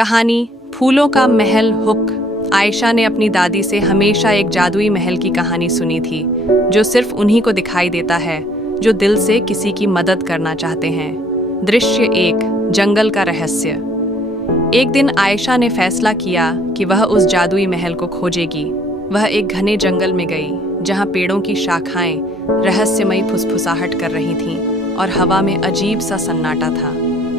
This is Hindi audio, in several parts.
कहानी फूलों का महल हुक। आयशा ने अपनी दादी से हमेशा एक जादुई महल की कहानी सुनी थी जो सिर्फ उन्हीं को दिखाई देता है जो दिल से किसी की मदद करना चाहते हैं। दृश्य 1, जंगल का रहस्य। एक दिन आयशा ने फैसला किया कि वह उस जादुई महल को खोजेगी। वह एक घने जंगल में गई जहां पेड़ों की शाखाएं रहस्यमयी फुसफुसाहट कर रही थीं और हवा में अजीब सा सन्नाटा था।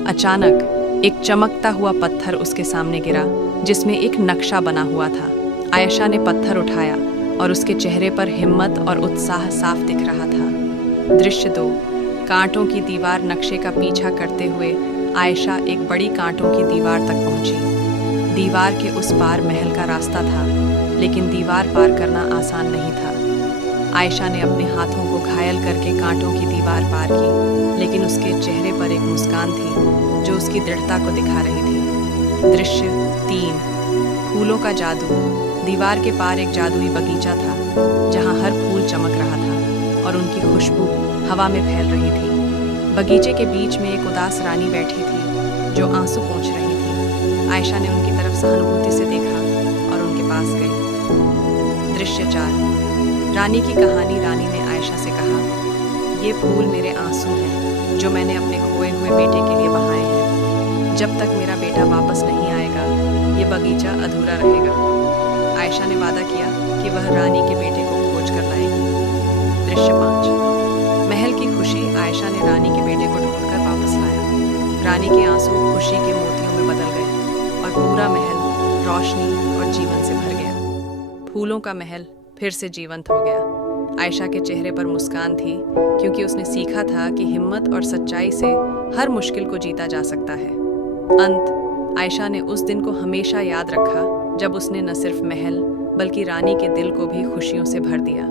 अचानक एक चमकता हुआ पत्थर उसके सामने गिरा जिसमें एक नक्शा बना हुआ था। आयशा ने पत्थर उठाया और उसके चेहरे पर हिम्मत और उत्साह साफ दिख रहा था। दृश्य 2, कांटों की दीवार। नक्शे का पीछा करते हुए आयशा एक बड़ी कांटों की दीवार तक पहुंची। दीवार के उस पार महल का रास्ता था, लेकिन दीवार पार करना आसान नहीं था। आयशा ने अपने हाथों को घायल करके कांटों की दीवार पार की, लेकिन उसके चेहरे पर एक मुस्कान थी जो उसकी दृढ़ता को दिखा रही थी। दृश्य 3, फूलों का जादू। दीवार के पार एक जादुई बगीचा था जहां हर फूल चमक रहा था और उनकी खुशबू हवा में फैल रही थी। बगीचे के बीच में एक उदास रानी बैठी थी जो आंसू पोंछ रही थी। आयशा ने उनकी तरफ सहानुभूति से देखा और उनके पास गई। दृश्य 4, रानी की कहानी। रानी ने आयशा से कहा, ये फूल मेरे आंसू हैं जो मैंने अपने खोए हुए बेटे के लिए बहाए हैं। जब तक मेरा बेटा वापस नहीं आएगा ये बगीचा अधूरा रहेगा। आयशा ने वादा किया कि वह रानी के बेटे को खोज कर लाएगी। दृश्य 5, महल की खुशी। आयशा ने रानी के बेटे को ढूंढकर वापस लाया। रानी के आंसू खुशी के मोतियों में बदल गए और पूरा महल रोशनी और जीवन से भर गया। फूलों का महल फिर से जीवंत हो गया। आयशा के चेहरे पर मुस्कान थी क्योंकि उसने सीखा था कि हिम्मत और सच्चाई से हर मुश्किल को जीता जा सकता है। अंत, आयशा ने उस दिन को हमेशा याद रखा जब उसने न सिर्फ महल बल्कि रानी के दिल को भी खुशियों से भर दिया।